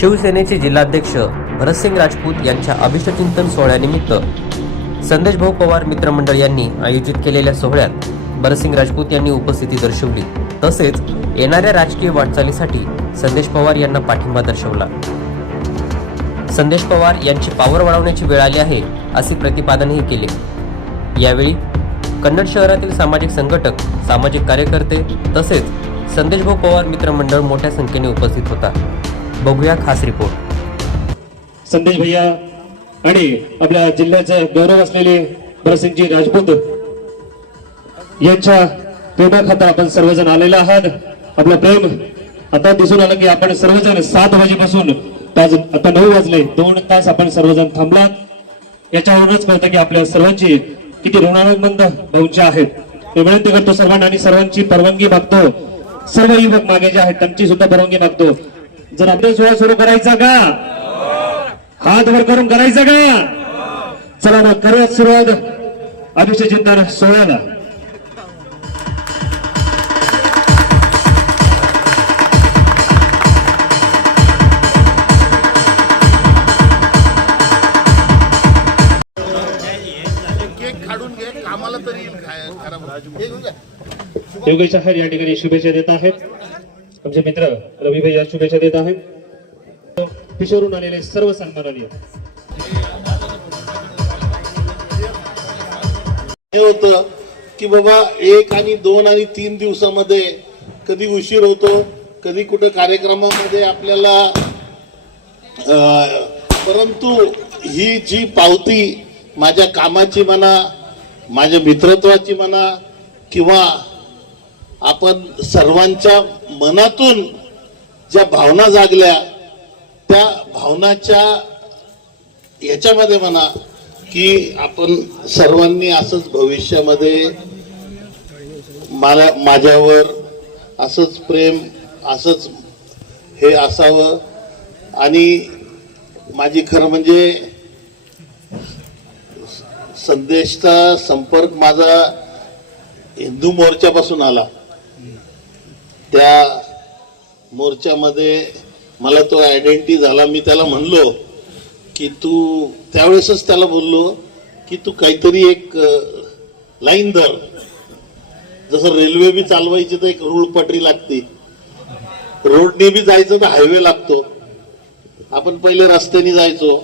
शिवसेनेचे जिल्हाध्यक्ष भरतसिंग राजपूत यांच्या अभिष्टचिंतन सोहळ्यानिमित्त संदेश भाऊ पवार मित्रमंडळ यांनी आयोजित केलेल्या सोहळ्यात भरतसिंग राजपूत यांनी उपस्थिती दर्शवली. तसेच येणाऱ्या राजकीय वाटचालीसाठी संदेश पवार यांना पाठिंबा दर्शवला. संदेश पवार यांची पावर वाढवण्याची वेळ आली आहे असे प्रतिपादनही केले. यावेळी कन्नड शहरातील सामाजिक संघटक सामाजिक कार्यकर्ते तसेच संदेश भाऊ पवार मित्रमंडळ मोठ्या संख्येने उपस्थित होता. बघूया खास रिपोर्ट. संदेश भैया आणि आपल्या जिल्ह्याचे गौरव असलेले भरसिंगजी राजपूत यांच्या प्रेमाखातर आपण सर्वजण आलेले आहात. आपलं प्रेम आता दिसून आलं की आपण सर्वजण सात वाजेपासून तास- आता नऊ वाजले दोन तास आपण सर्वजण थांबलात. याच्यावरूनच कळतं की आपल्या सर्वांची किती ऋणानुबंध भाऊंचे आहेत. मी विनंती करतो सर्वांना आणि सर्वांची परवानगी मागतो. सर्व युवक मागे जे आहेत त्यांची सुद्धा परवानगी मागतो. जर अभ्यास सोहळा सुरू करायचा का? हात वर करून करायचा का? चला मग करूयात सुरुवात. अभिषेक चिंतन सोहळ्याला. योगेश हर या ठिकाणी शुभेच्छा देत आहेत. आमचे मित्र रवी या शुभेच्छा देत आहेत. किशोरून आलेले सर्व सन्माननीय. हे होतं की बाबा एक आणि दोन आणि तीन दिवसामध्ये कधी उशीर होतो कधी कुठं कार्यक्रमामध्ये आपल्याला अं, परंतु ही जी पावती माझ्या कामाची म्हणा माझ्या मित्रत्वाची म्हणा किंवा आपण सर्वांच्या मनातून ज्या भावना जागल्या त्या भावनाच्या याच्यामध्ये म्हणा की आपण सर्वांनी असंच भविष्यामध्ये मला माझ्यावर असंच प्रेम असंच हे असावं. आणि माझी खरं म्हणजे संदेशचा संपर्क माझा हिंदू मोर्चापासून आला. त्या मोर्चामध्ये मला तो आयडेंटिटी झाला. मी त्याला म्हणलो की तू त्यावेळेसच त्याला बोललो की तू काहीतरी एक लाईन धर. जसं रेल्वे बी चालवायची तर एक रूळ पटरी लागते रोडने बी जायचं तर हायवे लागतो. आपण पहिले रस्त्याने जायचो.